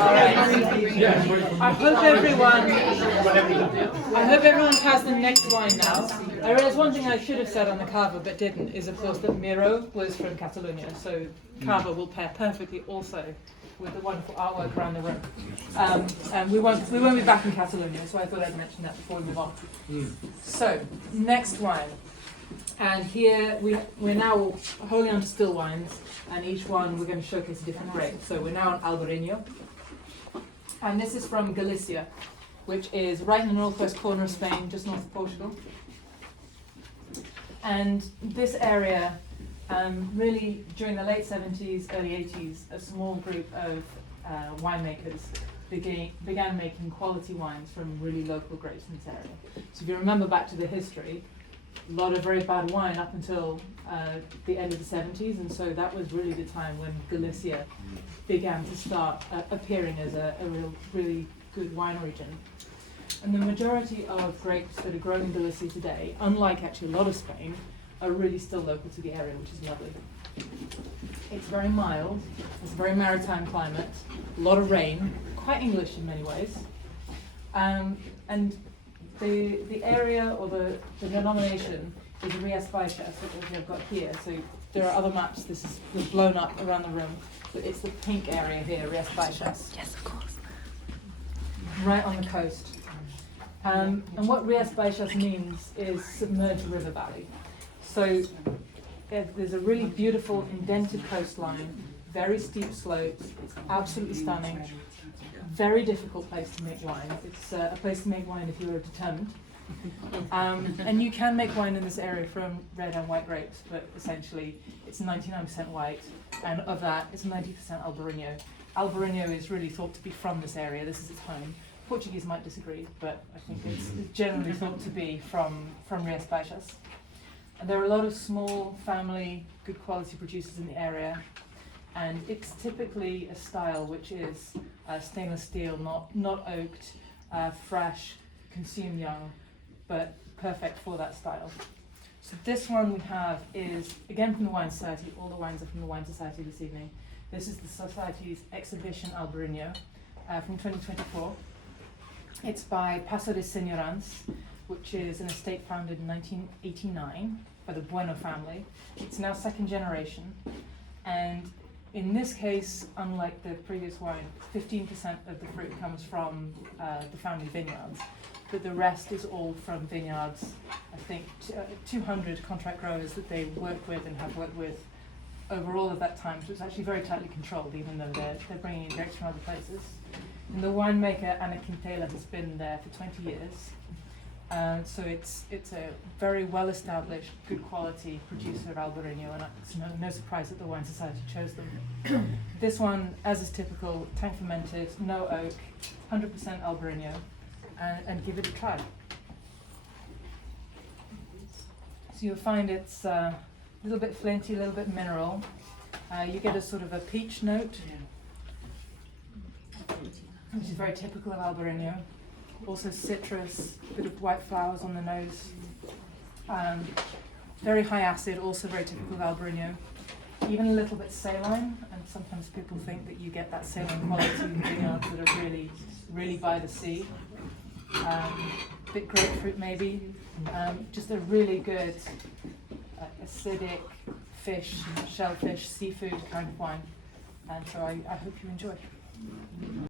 All right. I hope everyone has the next wine now. I realize one thing I should have said on the cava but didn't is, of course, that Miro was from Catalonia, so cava will pair perfectly also with the wonderful artwork around the room. And we won't be back in Catalonia, so I thought I'd mention that before we move on. So, next wine. And here we're now wholly on to still wines, and each one we're going to showcase a different grape. So we're now on Albariño. And this is from Galicia, which is right in the northwest corner of Spain, just north of Portugal. And this area, really during the late 70s, early 80s, a small group of winemakers began making quality wines from really local grapes in this area. So if you remember back to the history, a lot of very bad wine up until the end of the 70s, and so that was really the time when Galicia began to start appearing as a really good wine region. And the majority of grapes that are grown in Galicia today, unlike actually a lot of Spain, are really still local to the area, which is lovely. It's very mild, it's a very maritime climate, a lot of rain, quite English in many ways. And the area or the denomination is Rías, Baixas, which I've got here. So there are other maps, this is blown up around the room, but it's the pink area here, Rías, Baixas. Yes, of course. Right on the coast. And what Rías, Baixas means is submerged river valley. So there's a really beautiful indented coastline, very steep slopes, it's absolutely stunning. Very difficult place to make wine. It's a place to make wine if you are determined. And you can make wine in this area from red and white grapes, but essentially it's 99% white, and of that it's 90% Albariño. Albariño is really thought to be from this area, this is its home. Portuguese might disagree, but I think it's generally thought to be from Rías Baixas. And there are a lot of small family, good quality producers in the area. And it's typically a style which is stainless steel, not oaked, fresh, consume young, but perfect for that style. So this one we have is, again from the Wine Society, all the wines are from the Wine Society this evening. This is the Society's exhibition Albariño from 2024. It's by Paso de Señorans, which is an estate founded in 1989 by the Bueno family. It's now second generation, and in this case, unlike the previous wine, 15% of the fruit comes from the family vineyards, but the rest is all from vineyards. I think 200 contract growers that they work with and have worked with over all of that time, so it's actually very tightly controlled, even though they're bringing in grapes from other places. And the winemaker, Ana Quintela, has been there for 20 years. So it's a very well-established, good quality producer of Albariño, and it's no surprise that the Wine Society chose them. This one, as is typical, tank fermented, no oak, 100% Albariño, and give it a try. So you'll find it's a little bit flinty, a little bit mineral. You get a sort of a peach note, which is very typical of Albariño. Also citrus, a bit of white flowers on the nose. Very high acid, also very typical of Albariño. Even a little bit saline, and sometimes people think that you get that saline quality in vineyards that are really, really by the sea. Bit grapefruit maybe. Just a really good acidic fish, shellfish, seafood kind of wine. And so I hope you enjoy.